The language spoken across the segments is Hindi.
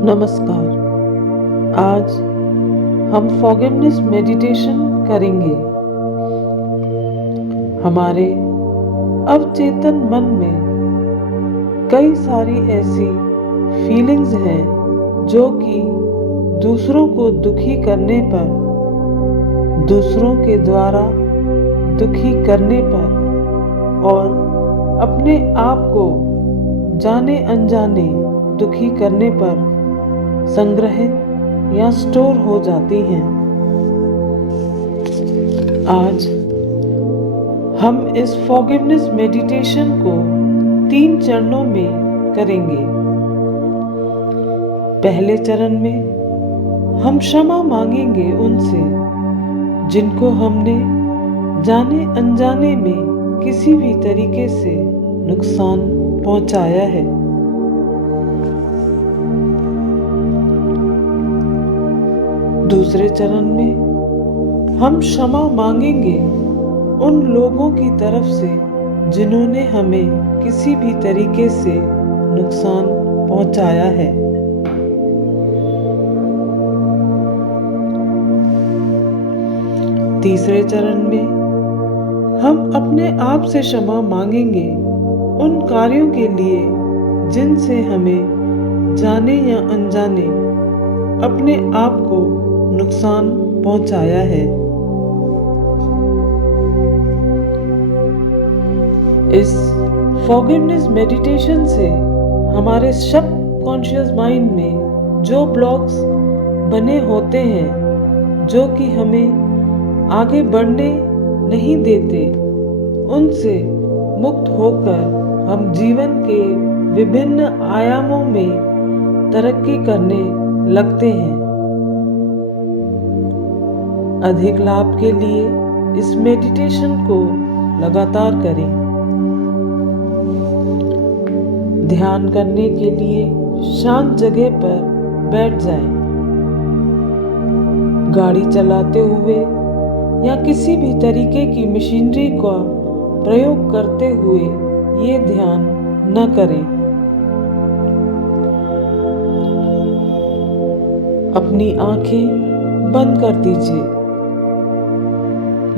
नमस्कार। आज हम फॉरगिवनेस मेडिटेशन करेंगे। हमारे अवचेतन मन में कई सारी ऐसी फीलिंग्स हैं जो कि दूसरों को दुखी करने पर, दूसरों के द्वारा दुखी करने पर और अपने आप को जाने अनजाने दुखी करने पर संग्रहित या स्टोर हो जाती हैं। आज हम इस फॉरगिवनेस मेडिटेशन को 3 चरणों में करेंगे। पहले चरण में हम क्षमा मांगेंगे उनसे जिनको हमने जाने अनजाने में किसी भी तरीके से नुकसान पहुंचाया है। दूसरे चरण में हम क्षमा मांगेंगे उन लोगों की तरफ से जिन्होंने हमें किसी भी तरीके से नुकसान पहुंचाया है। तीसरे चरण में हम अपने आप से क्षमा मांगेंगे उन कार्यों के लिए जिनसे हमें जाने या अनजाने अपने आप को नुकसान पहुंचाया है। इस फॉरगिवनेस मेडिटेशन से हमारे सबकॉन्शियस माइंड में जो ब्लॉक्स बने होते हैं जो कि हमें आगे बढ़ने नहीं देते, उनसे मुक्त होकर हम जीवन के विभिन्न आयामों में तरक्की करने लगते हैं। अधिक लाभ के लिए इस मेडिटेशन को लगातार करें। ध्यान करने के लिए शांत जगह पर बैठ जाएं। गाड़ी चलाते हुए या किसी भी तरीके की मशीनरी का प्रयोग करते हुए ये ध्यान न करें। अपनी आंखें बंद कर दीजिए।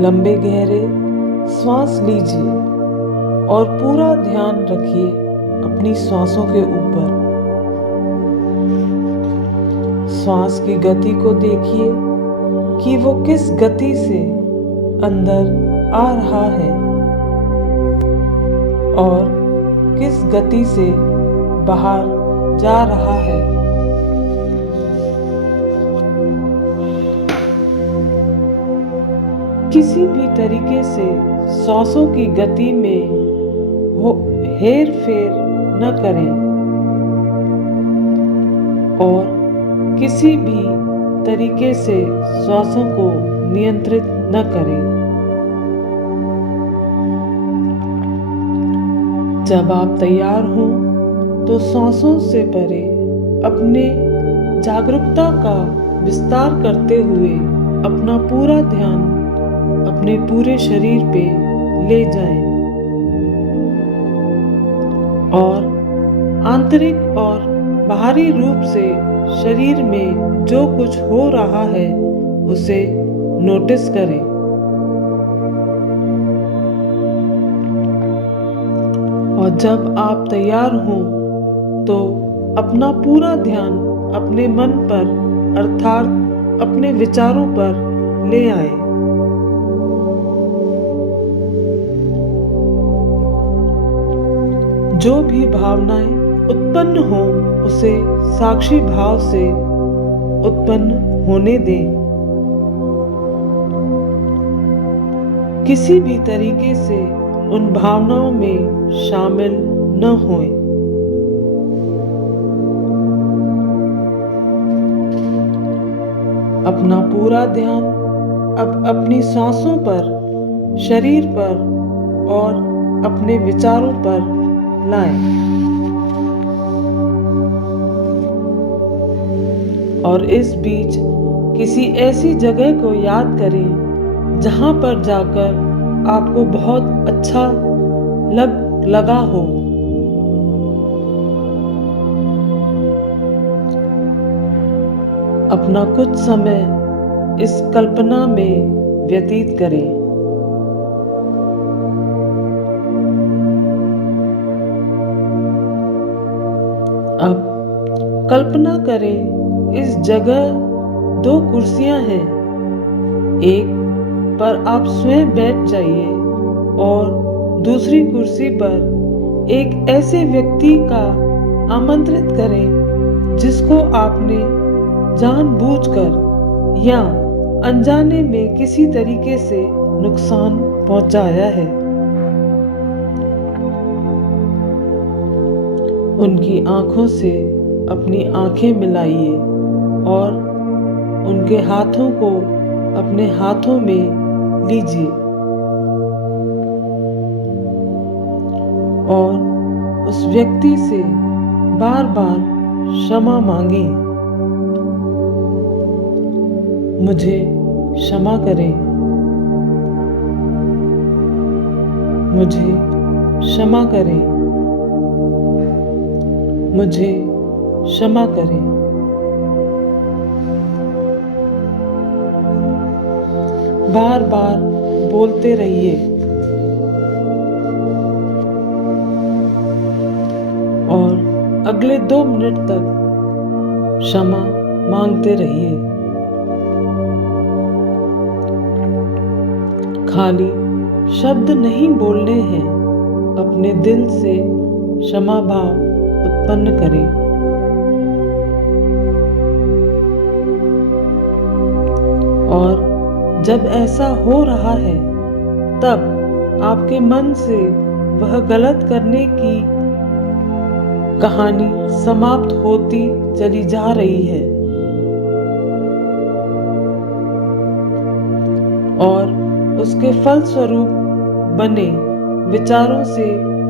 लंबे गहरे श्वास लीजिए और पूरा ध्यान रखिए अपनी श्वासों के ऊपर। श्वास की गति को देखिए कि वो किस गति से अंदर आ रहा है और किस गति से बाहर जा रहा है। किसी भी तरीके से सांसों की गति में हेर फेर न करें और किसी भी तरीके से श्वासों को नियंत्रित न करें। जब आप तैयार हों तो सांसों से परे अपने जागरूकता का विस्तार करते हुए अपना पूरा ध्यान अपने पूरे शरीर पे ले जाएं और आंतरिक और बाहरी रूप से शरीर में जो कुछ हो रहा है उसे नोटिस करें। और जब आप तैयार हों तो अपना पूरा ध्यान अपने मन पर अर्थात अपने विचारों पर ले आए। जो भी भावनाएं उत्पन्न हो उसे साक्षी भाव से उत्पन्न होने दें। किसी भी तरीके से उन भावनाओं में शामिल न होएं। अपना पूरा ध्यान अब अपनी सांसों पर, शरीर पर और अपने विचारों पर लाएं और इस बीच किसी ऐसी जगह को याद करें जहां पर जाकर आपको बहुत अच्छा लगा हो। अपना कुछ समय इस कल्पना में व्यतीत करें। अब कल्पना करें इस जगह 2 कुर्सियां हैं। एक पर आप स्वयं बैठ जाइए और दूसरी कुर्सी पर एक ऐसे व्यक्ति का आमंत्रित करें जिसको आपने जानबूझकर या अनजाने में किसी तरीके से नुकसान पहुंचाया है। उनकी आंखों से अपनी आंखें मिलाइए और उनके हाथों को अपने हाथों में लीजिए और उस व्यक्ति से बार बार क्षमा मांगे। मुझे क्षमा करें, मुझे क्षमा करें, मुझे क्षमा करें। बार बार बोलते रहिए और अगले 2 मिनट तक क्षमा मांगते रहिए। खाली शब्द नहीं बोलने हैं, अपने दिल से क्षमा भाव उत्पन्न करें। और जब ऐसा हो रहा है तब आपके मन से वह गलत करने की कहानी समाप्त होती चली जा रही है और उसके फलस्वरूप बने विचारों से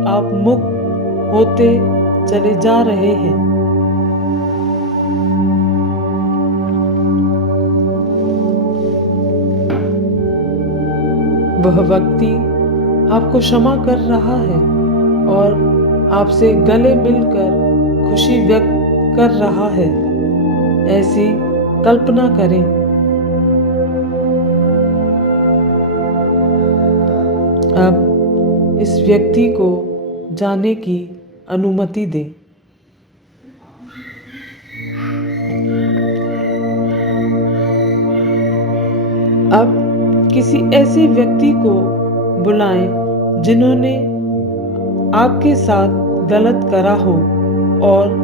आप मुक्त होते चले जा रहे हैं। वह व्यक्ति आपको क्षमा कर रहा है और आपसे गले मिलकर खुशी व्यक्त कर रहा है। ऐसी कल्पना करें। अब इस व्यक्ति को जाने की अनुमति दें। अब किसी ऐसे व्यक्ति को बुलाएं जिन्होंने आपके साथ गलत करा हो और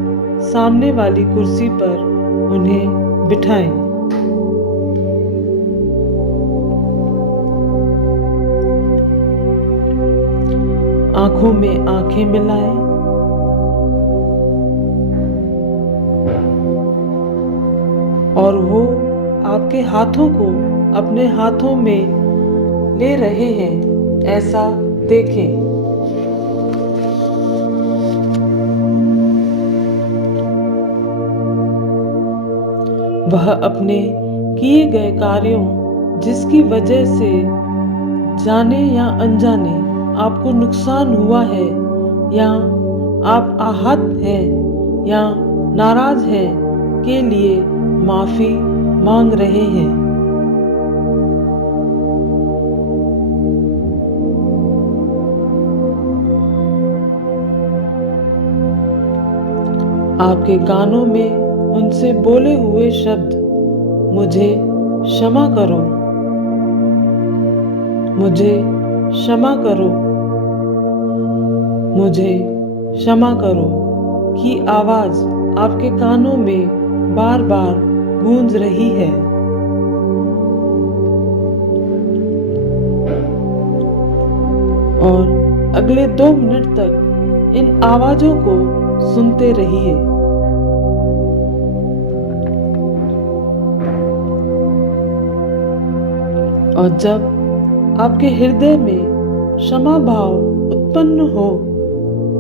सामने वाली कुर्सी पर उन्हें बिठाएं। आंखों में आंखें मिलाएं और वो आपके हाथों को अपने हाथों में ले रहे हैं, ऐसा देखें। वह अपने किए गए कार्यों जिसकी वजह से जाने या अनजाने आपको नुकसान हुआ है या आप आहत हैं या नाराज हैं के लिए माफी मांग रहे हैं। आपके कानों में उनसे बोले हुए शब्द, मुझे क्षमा करो, मुझे क्षमा करो, मुझे क्षमा करो की आवाज आपके कानों में बार बार गूंज रही है। और अगले 2 मिनट तक इन आवाजों को सुनते रहिए। और जब आपके हृदय में क्षमा भाव उत्पन्न हो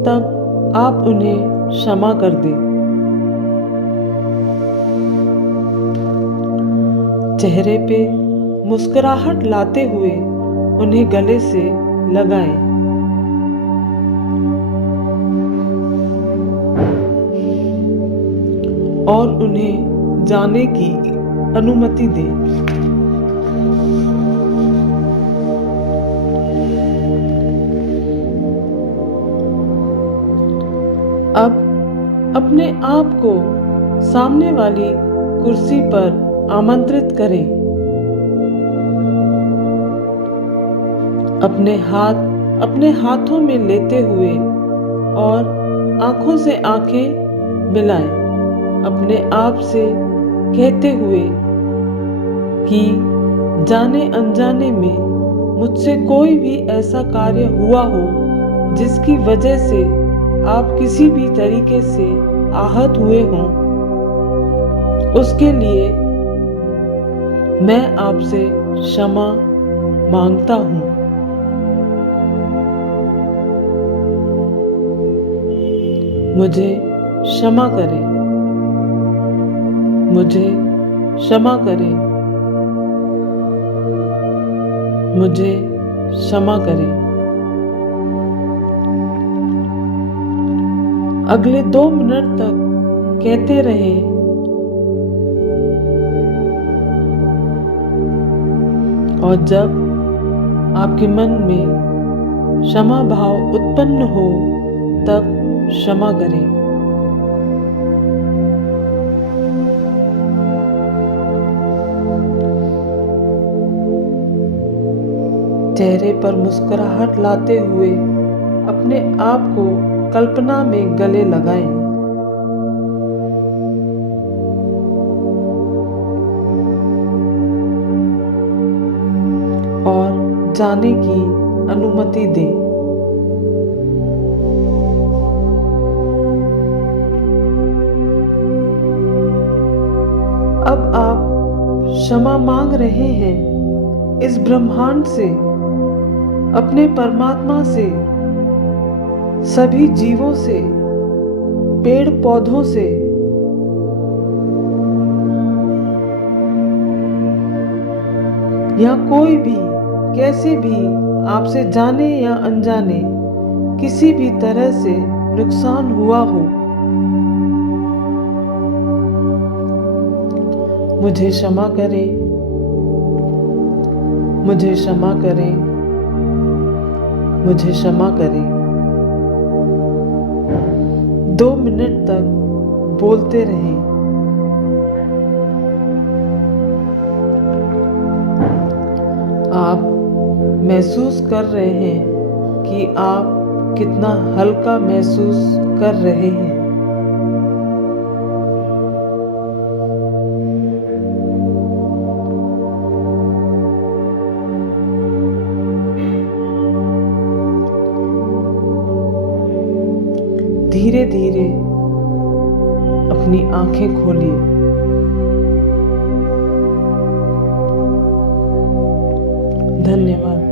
तब आप उन्हें क्षमा कर दें। चेहरे पे मुस्कुराहट लाते हुए उन्हें गले से लगाएं। और उन्हें जाने की अनुमति दें। अब अपने आप को सामने वाली कुर्सी पर आमंत्रित करें। अपने हाथों में लेते हुए और आंखों से आंखें मिलाएं, अपने आप से कहते हुए कि जाने अनजाने में मुझसे कोई भी ऐसा कार्य हुआ हो जिसकी वजह से आप किसी भी तरीके से आहत हुए हों, उसके लिए मैं आपसे क्षमा मांगता हूँ। मुझे क्षमा करें। मुझे क्षमा करें। मुझे क्षमा करें। अगले 2 मिनट तक कहते रहें। और जब आपके मन में क्षमा भाव उत्पन्न हो तब क्षमा करें। चेहरे पर मुस्कुराहट लाते हुए अपने आप को कल्पना में गले लगाएं। और जाने की अनुमति दें। अब आप क्षमा मांग रहे हैं इस ब्रह्मांड से, अपने परमात्मा से, सभी जीवों से, पेड़ पौधों से, या कोई भी कैसे भी आपसे जाने या अनजाने किसी भी तरह से नुकसान हुआ हो, मुझे क्षमा करें। मुझे क्षमा करें। मुझे क्षमा करें। 2 मिनट तक बोलते रहें। आप महसूस कर रहे हैं कि आप कितना हल्का महसूस कर रहे हैं। धीरे धीरे अपनी आंखें खोलिए। धन्यवाद।